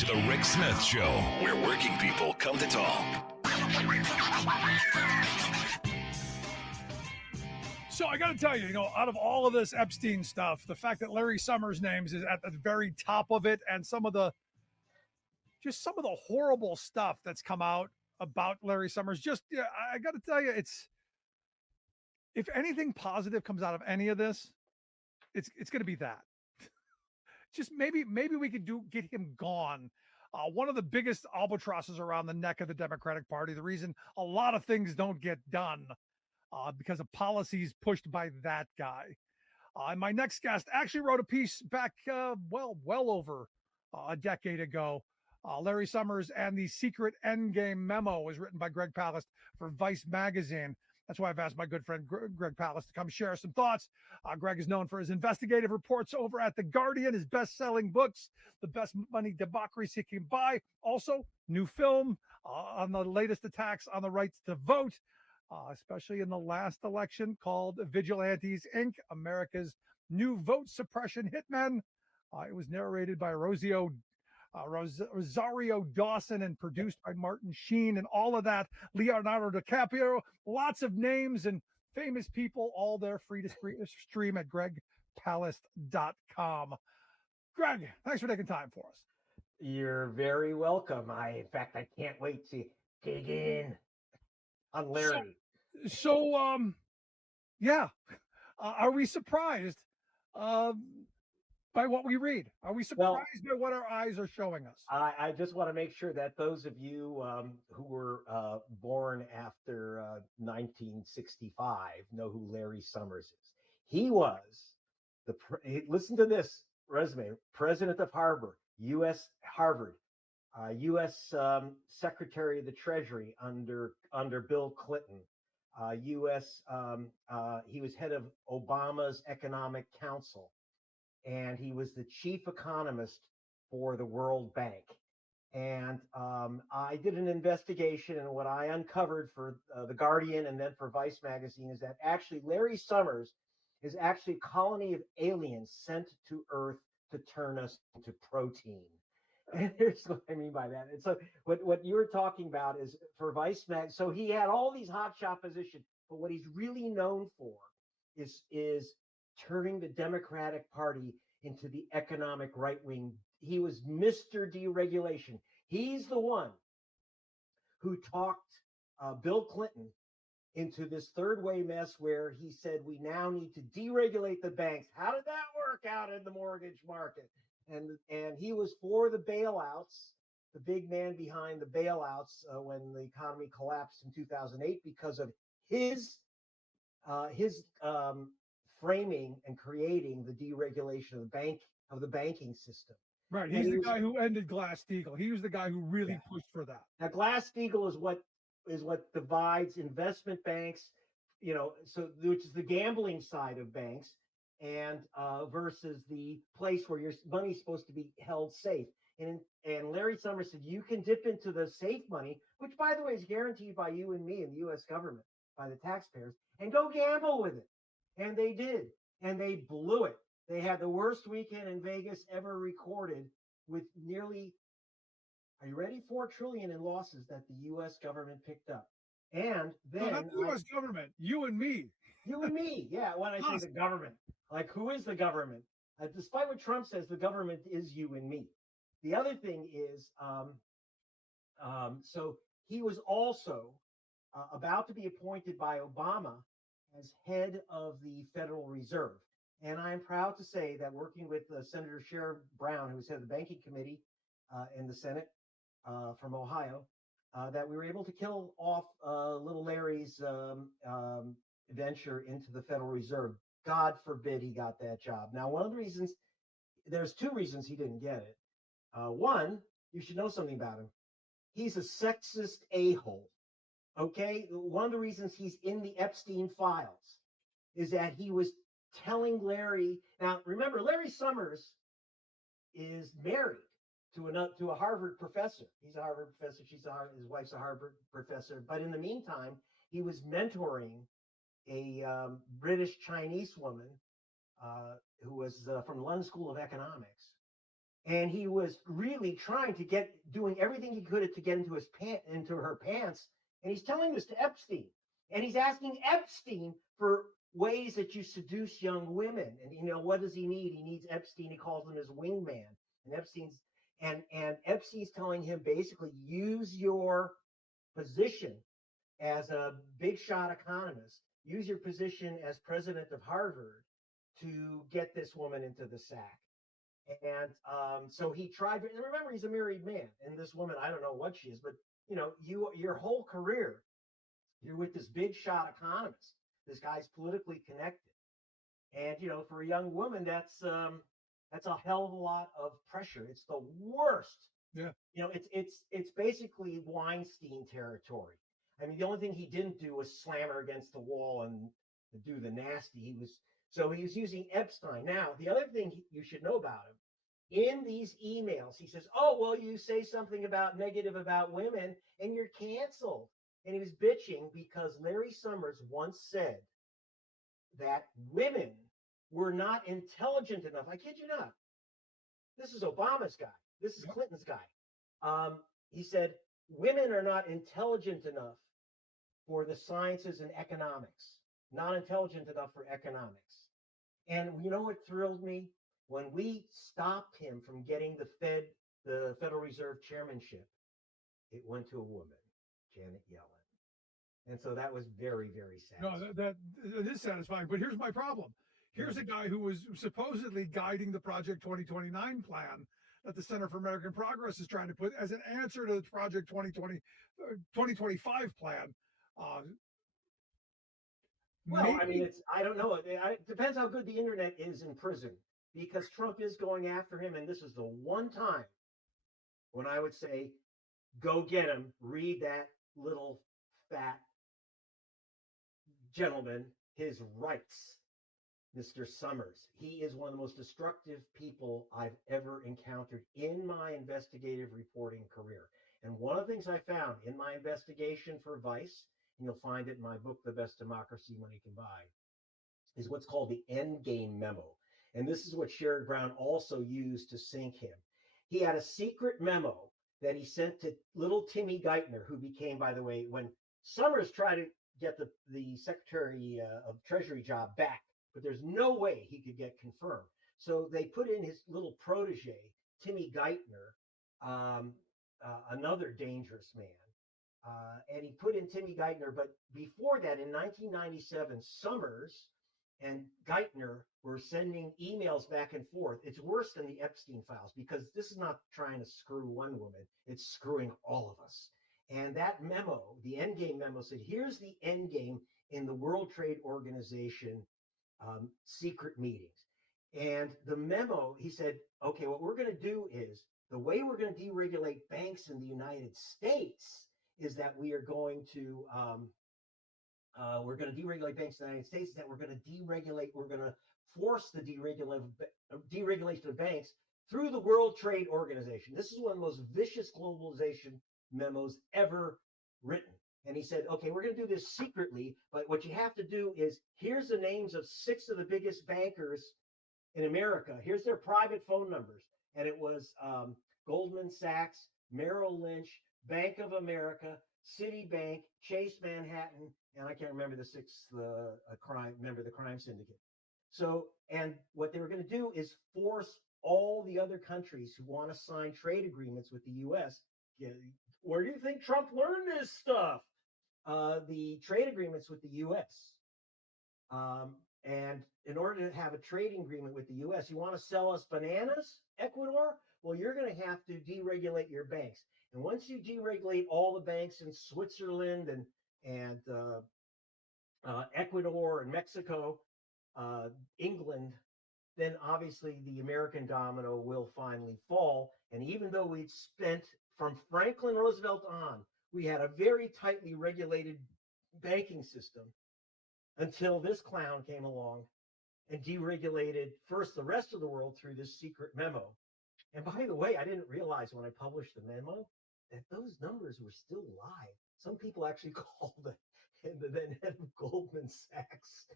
to The Rick Smith Show, where working people come to talk. So I got to tell you, out of all of this Epstein stuff, the fact that Larry Summers' names is at the very top of it, and some of the horrible stuff that's come out about Larry Summers, I got to tell you, if anything positive comes out of any of this, it's going to be that. Just maybe we could get him gone. One of the biggest albatrosses around the neck of the Democratic Party. The reason a lot of things don't get done because of policies pushed by that guy. And my next guest actually wrote a piece back, well over a decade ago. Larry Summers and the secret endgame memo was written by Greg Palast for Vice magazine. That's why I've asked my good friend Greg Palast to come share some thoughts. Greg is known for his investigative reports over at The Guardian, his best-selling books, The Best Money Democracy Can Buy. Also, new film on the latest attacks on the right to vote, especially in the last election, called Vigilantes, Inc., America's New Vote Suppression Hitmen. It was narrated by Rosario Dawson and produced by Martin Sheen, and all of that. Leonardo DiCaprio, lots of names and famous people, all there free to stream at gregpalast.com. Greg, thanks for taking time for us. You're very welcome. In fact, I can't wait to dig in on Larry. So are we surprised by what we read? Are we surprised by what our eyes are showing us? I just want to make sure that those of you who were born after 1965 know who Larry Summers is. He was listen to this resume: president of Harvard, U.S. Secretary of the Treasury under Bill Clinton, he was head of Obama's Economic Council, and he was the chief economist for the World Bank. And I did an investigation, and what I uncovered for The Guardian and then for Vice magazine is that actually Larry Summers is actually a colony of aliens sent to Earth to turn us into protein. And here's what I mean by that. And so what you were talking about is for Vice Mag. So he had all these hotshot positions, but what he's really known for is turning the Democratic Party into the economic right wing. He was Mr. Deregulation. He's the one who talked Bill Clinton into this third way mess where he said we now need to deregulate the banks. How did that work out in the mortgage market? And he was for the bailouts, the big man behind the bailouts when the economy collapsed in 2008 because of his framing and creating the deregulation of the banking system. Right, he's the guy who ended Glass-Steagall. He was the guy who really pushed for that. Now, Glass-Steagall is what divides investment banks, which is the gambling side of banks, and versus the place where your money's supposed to be held safe. And Larry Summers said you can dip into the safe money, which by the way is guaranteed by you and me and the U.S. government, by the taxpayers, and go gamble with it. And they did, and they blew it. They had the worst weekend in Vegas ever recorded, with nearly, are you ready? $4 trillion in losses that the U.S. government picked up. And then not the U.S. government, you and me. You and me, yeah. When I say the government, like who is the government? Despite what Trump says, the government is you and me. The other thing is, so he was also about to be appointed by Obama as head of the Federal Reserve. And I'm proud to say that working with Senator Sherrod Brown, who's head of the Banking Committee in the Senate from Ohio, that we were able to kill off little Larry's venture into the Federal Reserve. God forbid he got that job. Now, one of the reasons, there's two reasons he didn't get it. One, you should know something about him. He's a sexist a-hole. Okay, one of the reasons he's in the Epstein files is that he was telling Larry. Now, remember, Larry Summers is married to a Harvard professor. He's a Harvard professor. His wife's a Harvard professor. But in the meantime, he was mentoring a British Chinese woman who was from London School of Economics, and he was really trying to doing everything he could to get into her pants. And he's telling this to Epstein, and he's asking Epstein for ways that you seduce young women. And what does he need? He needs Epstein. He calls him his wingman, and Epstein's telling him basically use your position as a big shot economist, use your position as president of Harvard to get this woman into the sack. And so he tried. And remember, he's a married man, and this woman, I don't know what she is, but your whole career, you're with this big shot economist. This guy's politically connected, and for a young woman, that's a hell of a lot of pressure. It's the worst. Yeah. It's basically Weinstein territory. I mean, the only thing he didn't do was slam her against the wall and do the nasty. He was using Epstein. Now, the other thing you should know about him, in these emails, he says, "Oh, well, you say something negative about women and you're canceled." And he was bitching because Larry Summers once said that women were not intelligent enough. I kid you not. This is Obama's guy. This is Clinton's guy. He said, women are not intelligent enough for the sciences and economics, not intelligent enough for economics. And you know what thrilled me? When we stopped him from getting the Federal Reserve chairmanship, it went to a woman, Janet Yellen. And so that was very, very No, satisfying. that is satisfying. But here's my problem. Here's a guy who was supposedly guiding the Project 2029 plan that the Center for American Progress is trying to put as an answer to the Project 2025 plan. Well, I mean, I don't know. It depends how good the internet is in prison, because Trump is going after him. And this is the one time when I would say, go get him, read that little fat gentleman, his rights, Mr. Summers. He is one of the most destructive people I've ever encountered in my investigative reporting career. And one of the things I found in my investigation for Vice, and you'll find it in my book, The Best Democracy Money Can Buy, is what's called the endgame memo. And this is what Sherrod Brown also used to sink him. He had a secret memo that he sent to little Timmy Geithner, who became, by the way, when Summers tried to get the Secretary of Treasury job back, but there's no way he could get confirmed. So they put in his little protege, Timmy Geithner, another dangerous man. And he put in Timmy Geithner. But before that, in 1997, Summers and Geithner were sending emails back and forth. It's worse than the Epstein files, because this is not trying to screw one woman. It's screwing all of us. And that memo, the endgame memo, said, here's the endgame in the World Trade Organization secret meetings. And the memo, he said, okay, what we're going to do is, the way we're going to deregulate banks in the United States is that we are going to deregulate banks in the United States, is that we're going to force the deregulation of banks through the World Trade Organization. This is one of the most vicious globalization memos ever written. And he said, okay, we're going to do this secretly, but what you have to do is, here's the names of 6 of the biggest bankers in America. Here's their private phone numbers. And it was Goldman Sachs, Merrill Lynch, Bank of America, Citibank, Chase Manhattan, and I can't remember the 6th member of the crime syndicate. So, and what they were going to do is force all the other countries who want to sign trade agreements with the U.S. Where do you think Trump learned this stuff? The trade agreements with the U.S. And in order to have a trading agreement with the U.S., you want to sell us bananas, Ecuador? Well, you're going to have to deregulate your banks. And once you deregulate all the banks in Switzerland and Ecuador and Mexico, England, then obviously the American domino will finally fall. And even though we'd spent, from Franklin Roosevelt on, we had a very tightly regulated banking system until this clown came along and deregulated first the rest of the world through this secret memo. And by the way, I didn't realize when I published the memo that those numbers were still live. Some people actually called the then head of Goldman Sachs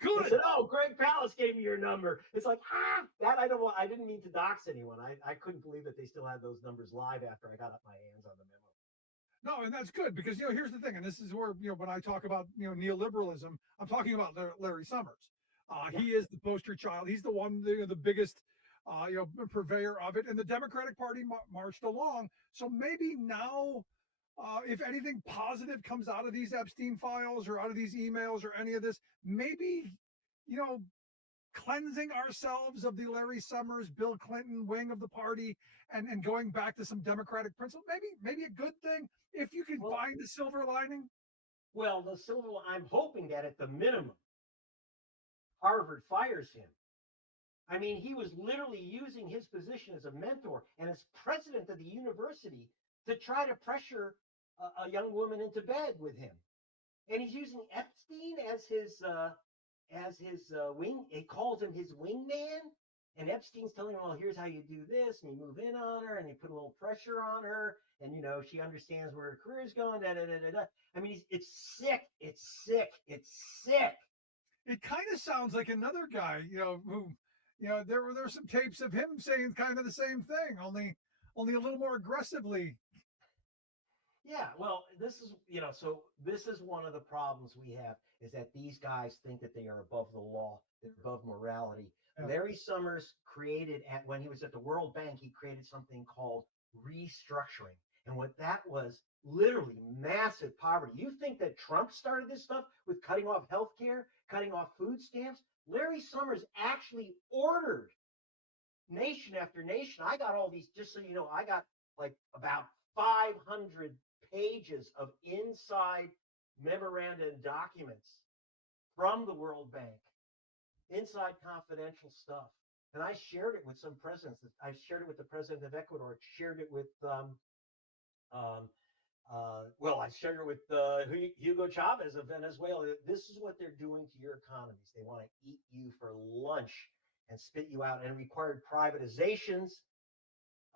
He Good. said, "Oh, Greg Palast gave me your number." It's like, that I don't want. I didn't mean to dox anyone. I couldn't believe that they still had those numbers live after I got up my hands on the memo. No, and that's good because here's the thing, and this is where when I talk about neoliberalism, I'm talking about Larry Summers. Yeah. He is the poster child. He's the one, the biggest, purveyor of it, and the Democratic Party marched along. So maybe now, if anything positive comes out of these Epstein files or out of these emails or any of this, maybe you know cleansing ourselves of the Larry Summers, Bill Clinton wing of the party and going back to some democratic principle, maybe a good thing if you can Well, find the silver lining. well, the silver. I'm hoping that at the minimum, Harvard fires him. I mean, he was literally using his position as a mentor and as president of the university to try to pressure a young woman into bed with him. And he's using Epstein as his wing. He calls him his wingman. And Epstein's telling him, "Well, here's how you do this," and you move in on her, and you put a little pressure on her, and she understands where her career is going. Da, da, da, da, da. I mean, it's sick. It's sick. It's sick. It kind of sounds like another guy, who, there were some tapes of him saying kind of the same thing, only a little more aggressively. Yeah, well, so this is one of the problems we have is that these guys think that they are above the law, they're above morality. Yeah. Larry Summers when he was at the World Bank, he created something called restructuring. And what that was, literally massive poverty. You think that Trump started this stuff with cutting off healthcare, cutting off food stamps? Larry Summers actually ordered nation after nation. I got all these, just so you know, I got like about 500 pages of inside memoranda and documents from the World Bank, inside confidential stuff. And I shared it with some presidents. I shared it with the president of Ecuador. Shared it with, I shared it with Hugo Chavez of Venezuela. This is what they're doing to your economies. They want to eat you for lunch and spit you out, and required privatizations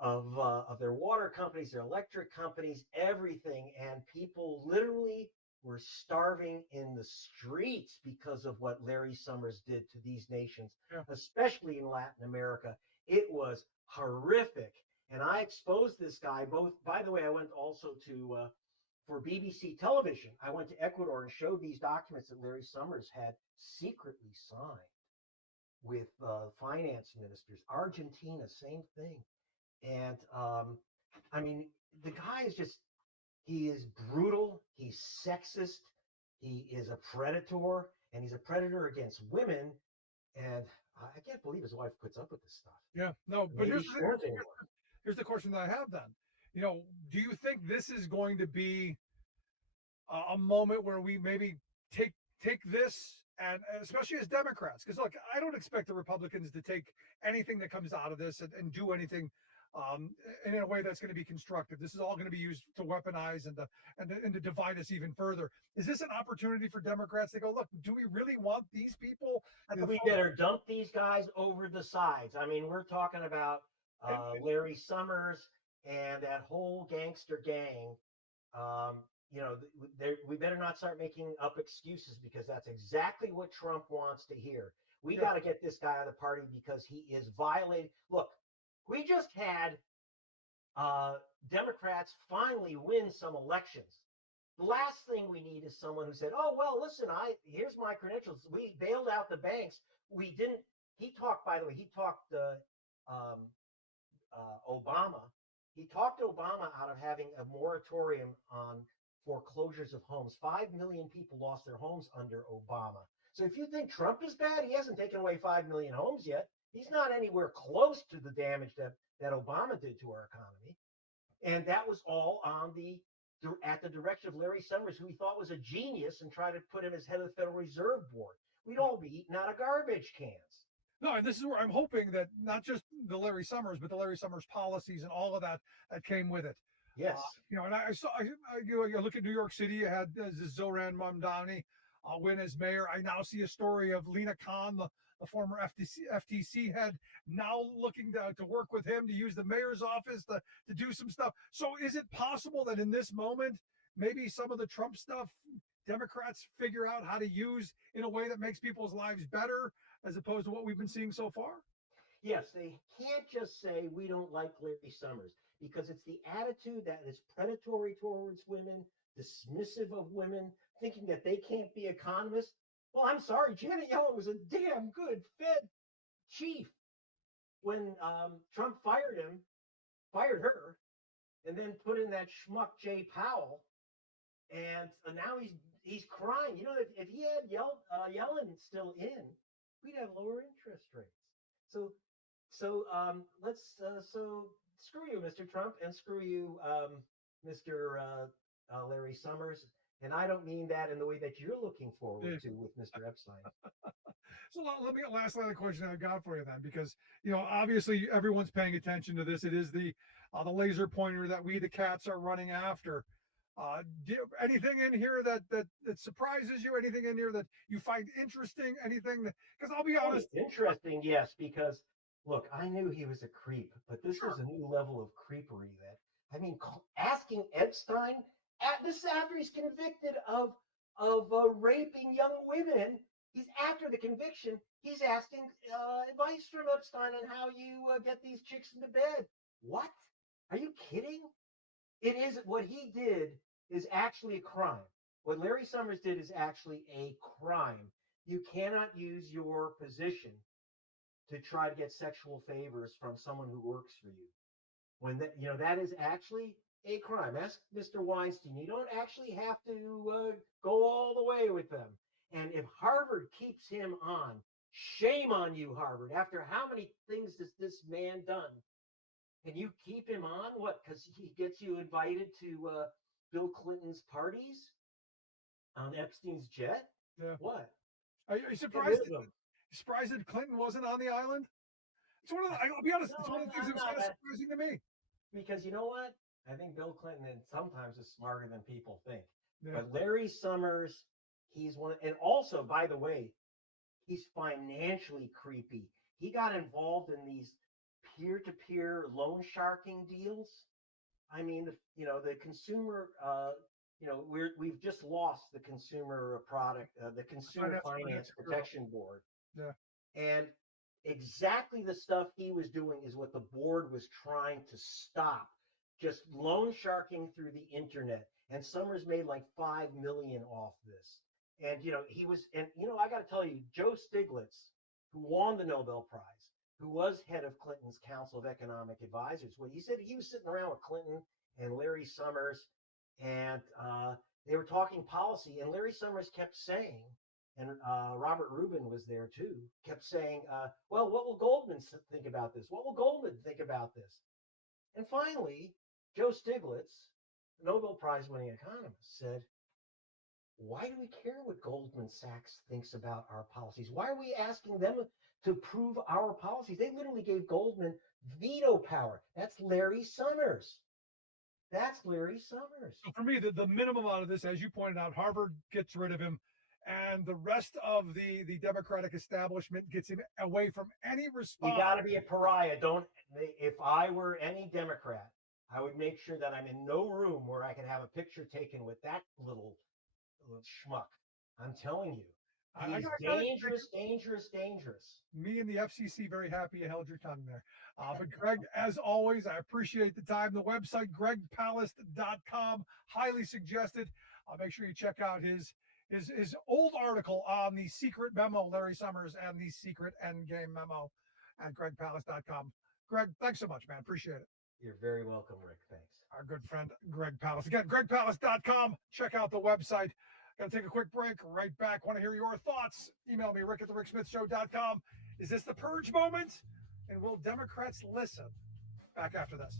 of their water companies, their electric companies, everything. And people literally were starving in the streets because of what Larry Summers did to these nations, especially in Latin America. It was horrific. And I exposed this guy both, by the way, I went also to, for BBC television, I went to Ecuador and showed these documents that Larry Summers had secretly signed with finance ministers. Argentina, same thing. And I mean, the guy he is brutal, he's sexist, he is a predator, and he's a predator against women. And I can't believe his wife puts up with this stuff. Yeah, no, but Maybe she won't anymore. here's the question that I have then. Do you think this is going to be a moment where we maybe take this, and especially as Democrats, because look, I don't expect the Republicans to take anything that comes out of this and do anything in a way that's going to be constructive. This is all going to be used to weaponize and to divide us even further. Is this an opportunity for Democrats to go, look, do we really want these people? We better dump these guys over the sides. I mean, we're talking about Larry Summers and that whole gangster gang. We better not start making up excuses, because that's exactly what Trump wants to hear. We got to get this guy out of the party because he is violating. Look, we just had Democrats finally win some elections. The last thing we need is someone who said, "Oh, well, listen, here's my credentials. We bailed out the banks. We didn't." He talked, by the way, Obama. He talked Obama out of having a moratorium on foreclosures of homes. 5 million people lost their homes under Obama. So if you think Trump is bad, he hasn't taken away 5 million homes yet. He's not anywhere close to the damage that Obama did to our economy. And that was all at the direction of Larry Summers, who he thought was a genius, and tried to put him as head of the Federal Reserve Board. We'd all be eating out of garbage cans. No, and this is where I'm hoping that not just the Larry Summers, but the Larry Summers policies and all of that came with it. Yes. And I saw, you look at New York City, you had Zohran Mamdani win as mayor. I now see a story of Lena Khan, the former FTC head, now looking to work with him to use the mayor's office to do some stuff. So is it possible that in this moment, maybe some of the Trump stuff Democrats figure out how to use in a way that makes people's lives better, as opposed to what we've been seeing so far? Yes, they can't just say we don't like Larry Summers, because it's the attitude that is predatory towards women, dismissive of women, thinking that they can't be economists. Well, I'm sorry, Janet Yellen was a damn good Fed chief when Trump fired her, and then put in that schmuck Jay Powell, and now he's crying. You know, if he had Yellen still in, we'd have lower interest rates. So screw you, Mr. Trump, and screw you, Mr. Larry Summers. And I don't mean that in the way that you're looking forward to with Mr. Epstein. So let me last line of question I've got for you then, because obviously everyone's paying attention to this. It is the laser pointer that we the cats are running after. Anything in here that surprises you? Anything in here that you find interesting? Anything that, because I'll be honest, interesting, yes, because look, I knew he was a creep, but this is a new level of creepery. Asking Epstein, this is after he's convicted of raping young women. He's after the conviction. He's asking advice from Epstein on how you get these chicks into bed. What? Are you kidding? It is what he did is actually a crime. What Larry Summers did is actually a crime. You cannot use your position to try to get sexual favors from someone who works for you. When that is actually a crime. Ask Mr. Weinstein. You don't actually have to go all the way with them. And if Harvard keeps him on, shame on you, Harvard. After how many things has this man done? And you keep him on? What? Because he gets you invited to Bill Clinton's parties on Epstein's jet? Yeah. What? Are you surprised? Surprised that Clinton wasn't on the island? It's one of the, I'll be honest, it's one of the things that's kind of surprising to me. Because you know what? I think Bill Clinton sometimes is smarter than people think. Yeah. But Larry Summers, he's one. And also, by the way, he's financially creepy. He got involved in these peer-to-peer loan sharking deals. I mean, the consumer, we've just lost the consumer product, the Consumer Finance Protection Board. Yeah. And exactly the stuff he was doing is what the board was trying to stop. Just loan sharking through the internet. And Summers made like $5 million off this. And, I got to tell you, Joe Stiglitz, who won the Nobel Prize, who was head of Clinton's Council of Economic Advisors, well, he said he was sitting around with Clinton and Larry Summers, and they were talking policy. And Larry Summers kept saying, and Robert Rubin was there too, kept saying, well, what will Goldman think about this? What will Goldman think about this? And finally, Joe Stiglitz, Nobel Prize winning economist, said, why do we care what Goldman Sachs thinks about our policies? Why are we asking them to prove our policies? They literally gave Goldman veto power. That's Larry Summers. That's Larry Summers. So for me, the minimum out of this, as you pointed out, Harvard gets rid of him, and the rest of the Democratic establishment gets him away from any response. You got to be a pariah. If I were any Democrat, I would make sure that I'm in no room where I could have a picture taken with that little schmuck. I'm telling you. He's dangerous. Me and the FCC very happy you held your tongue there. But Greg, as always, I appreciate the time. The website, gregpalast.com, highly suggested. Make sure you check out his old article on the secret memo, Larry Summers, and the secret endgame memo at gregpalast.com. Greg, thanks so much, man. Appreciate it. You're very welcome, Rick. Thanks. Our good friend, Greg Palast. Again, gregpalast.com. Check out the website. Got to take a quick break. Right back. Want to hear your thoughts? Email me, rick@thericksmithshow.com. Is this the purge moment? And will Democrats listen? Back after this.